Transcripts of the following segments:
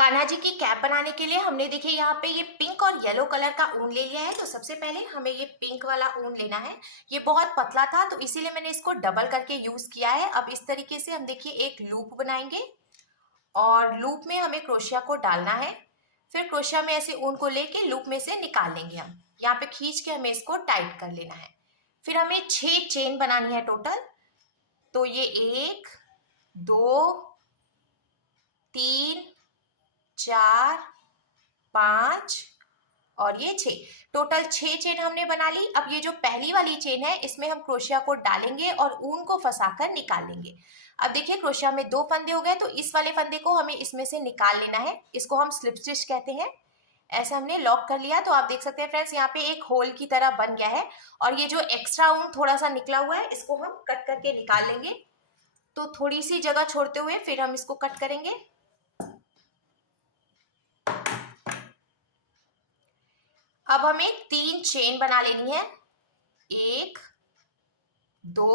कान्हा जी की कैप बनाने के लिए हमने देखिए यहाँ पे ये पिंक और येलो कलर का ऊन ले लिया है। तो सबसे पहले हमें ये पिंक वाला ऊन लेना है। ये बहुत पतला था तो इसीलिए मैंने इसको डबल करके यूज किया है। अब इस तरीके से हम देखिए एक लूप बनाएंगे और लूप में हमें क्रोशिया को डालना है। फिर क्रोशिया में ऐसे ऊन को लेके लूप में से निकाल लेंगे। हम यहाँ पे खींच के हमें इसको टाइट कर लेना है। फिर हमें 6 चेन बनानी है टोटल। तो ये 1 2 3 4 5 और ये 6, टोटल 6 चेन हमने बना ली। अब ये जो पहली वाली चेन है इसमें हम क्रोशिया को डालेंगे और ऊन को फंसाकर निकाल लेंगे। अब देखिए क्रोशिया में 2 फंदे हो गए तो इस वाले फंदे को हमें इसमें से निकाल लेना है। इसको हम स्लिप स्टिच कहते हैं। ऐसे हमने लॉक कर लिया। तो आप देख सकते हैं फ्रेंड्स यहाँ पे एक होल की तरह बन गया है और ये जो एक्स्ट्रा ऊन थोड़ा सा निकला हुआ है इसको हम कट करके निकाल लेंगे। तो थोड़ी सी जगह छोड़ते हुए फिर हम इसको कट करेंगे। अब हमें 3 चेन बना लेनी है, 1 2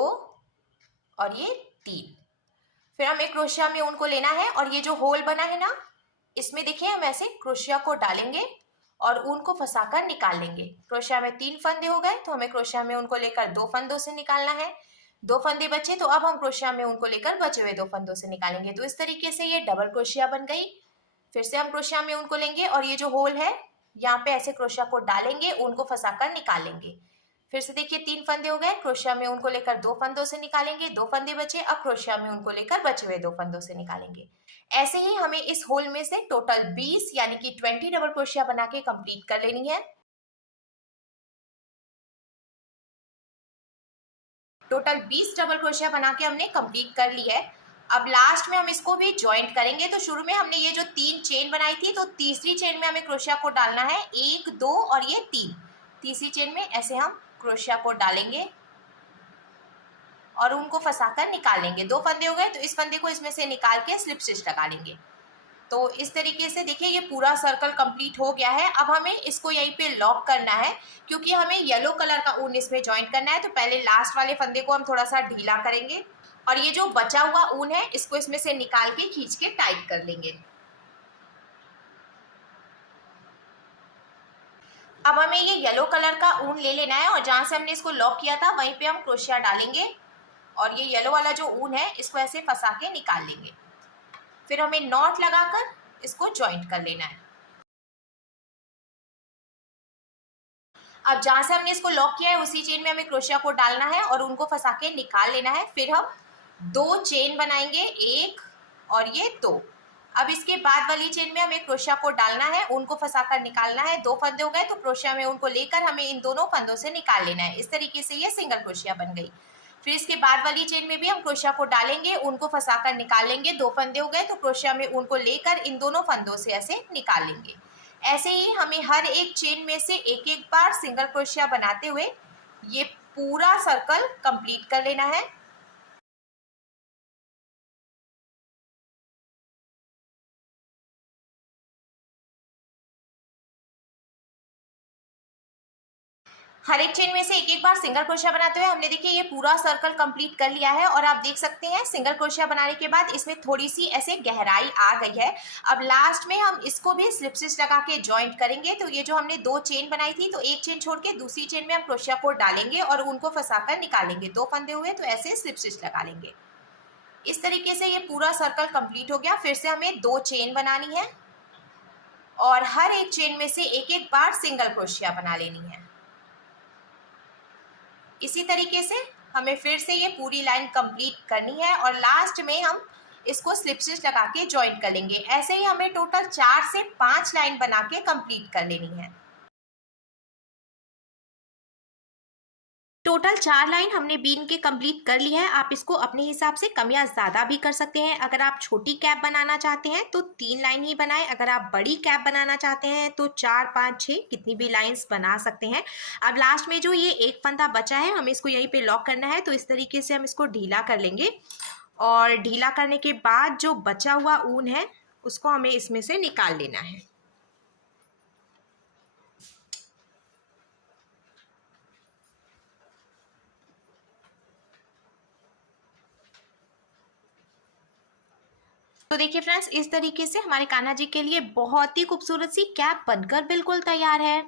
और ये 3। फिर हमें क्रोशिया में ऊन को लेना है और ये जो होल बना है ना इसमें देखिए हम ऐसे क्रोशिया को डालेंगे और ऊन को फंसाकर निकाल लेंगे। क्रोशिया में 3 फंदे हो गए तो हमें क्रोशिया में ऊन को लेकर 2 फंदों से निकालना है। 2 फंदे बचे तो अब हम क्रोशिया में ऊन को लेकर बचे हुए 2 फंदों से निकालेंगे। तो इस तरीके से ये डबल क्रोशिया बन गई। फिर से हम क्रोशिया में ऊन को लेंगे और ये जो होल है यहाँ पे ऐसे क्रोशिया को डालेंगे, ऊन को फंसाकर निकाल लेंगे। फिर से देखिए 3 फंदे हो गए। क्रोशिया में ऊन को लेकर 2 फंदों से निकालेंगे। 2 फंदे बचे, अब क्रोशिया में ऊन को लेकर बचे हुए 2 फंदों से निकालेंगे। ऐसे ही हमें इस होल में से टोटल 20 यानी कि 20 डबल क्रोशिया बना के कंप्लीट कर लेनी है। टोटल 20 डबल क्रोशिया बना के हमने कंप्लीट कर ली है। अब लास्ट में हम इसको भी ज्वाइंट करेंगे। तो शुरू में हमने ये जो 3 चेन बनाई थी तो तीसरी चेन में हमें क्रोशिया को डालना है 1 2 और ये 3। तीसरी चेन में ऐसे हम क्रोशिया को डालेंगे और उनको फंसाकर निकाल लेंगे। 2 फंदे हो गए तो इस फंदे को इसमें से निकाल के स्लिप स्टिच लगा लेंगे। तो इस तरीके से देखिए ये पूरा सर्कल कंप्लीट हो गया है। अब हमें इसको यहीं पे लॉक करना है क्योंकि हमें येलो कलर का ऊन इसमें ज्वाइंट करना है। तो पहले लास्ट वाले फंदे को हम थोड़ा सा ढीला करेंगे और ये जो बचा हुआ ऊन है इसको इसमें से निकाल के खींच के टाइट कर लेंगे। अब हमें ये येलो कलर का ऊन ले लेना है और जहां से हमने इसको लॉक किया था वहीं पे हम क्रोशिया डालेंगे और ये येलो वाला जो ऊन है इसको ऐसे फंसा के निकाल लेंगे। फिर हमें नॉट लगाकर इसको ज्वाइंट कर लेना है। अब जहां से हमने इसको लॉक किया है उसी चेन में हमें क्रोशिया को डालना है और उनको फंसा के निकाल लेना है। फिर हम 2 चेन बनाएंगे, 1 और ये 2। अब इसके बाद वाली चेन में हमें क्रोशिया को डालना है, उनको फंसाकर निकालना है। 2 फंदे हो गए तो क्रोशिया में उनको लेकर हमें इन दोनों फंदों से निकाल लेना है। इस तरीके से ये सिंगल क्रोशिया बन गई। फिर इसके बाद वाली चेन में भी हम क्रोशिया को डालेंगे, उनको फंसाकर निकाल लेंगे। 2 फंदे हो गए तो क्रोशिया में उनको लेकर इन दोनों फंदों से ऐसे निकाल लेंगे। ऐसे ही हमें हर एक चेन में से एक एक बार सिंगल क्रोशिया बनाते हुए ये पूरा सर्कल कंप्लीट कर लेना है। हर एक चेन में से एक एक बार सिंगल क्रोशिया बनाते हुए हमने देखिए ये पूरा सर्कल कंप्लीट कर लिया है। और आप देख सकते हैं सिंगल क्रोशिया बनाने के बाद इसमें थोड़ी सी ऐसे गहराई आ गई है। अब लास्ट में हम इसको भी स्लिप स्टिच लगा के ज्वाइंट करेंगे। तो ये जो हमने 2 चेन बनाई थी तो एक चेन छोड़ के दूसरी चेन में हम क्रोशिया को डालेंगे और उनको फंसाकर निकालेंगे। 2 फंदे हुए तो ऐसे स्लिप स्टिच लगा लेंगे। इस तरीके से ये पूरा सर्कल कंप्लीट हो गया। फिर से हमें 2 चेन बनानी है और हर एक चेन में से एक एक बार सिंगल क्रोशिया बना लेनी है। इसी तरीके से हमें फिर से ये पूरी लाइन कंप्लीट करनी है और लास्ट में हम इसको स्लिप स्टिच लगा के ज्वाइंट कर लेंगे। ऐसे ही हमें टोटल 4 से 5 लाइन बना के कंप्लीट कर लेनी है। टोटल 4 लाइन हमने बीन के कंप्लीट कर ली है। आप इसको अपने हिसाब से कम या ज़्यादा भी कर सकते हैं। अगर आप छोटी कैप बनाना चाहते हैं तो 3 लाइन ही बनाएं। अगर आप बड़ी कैप बनाना चाहते हैं तो 4 5 6 कितनी भी लाइंस बना सकते हैं। अब लास्ट में जो ये एक फंदा बचा है हमें इसको यहीं पे लॉक करना है। तो इस तरीके से हम इसको ढीला कर लेंगे और ढीला करने के बाद जो बचा हुआ ऊन है उसको हमें इसमें से निकाल लेना है। तो देखिए फ्रेंड्स, इस तरीके से हमारे कान्हा जी के लिए बहुत ही खूबसूरत सी कैप बनकर बिल्कुल तैयार है।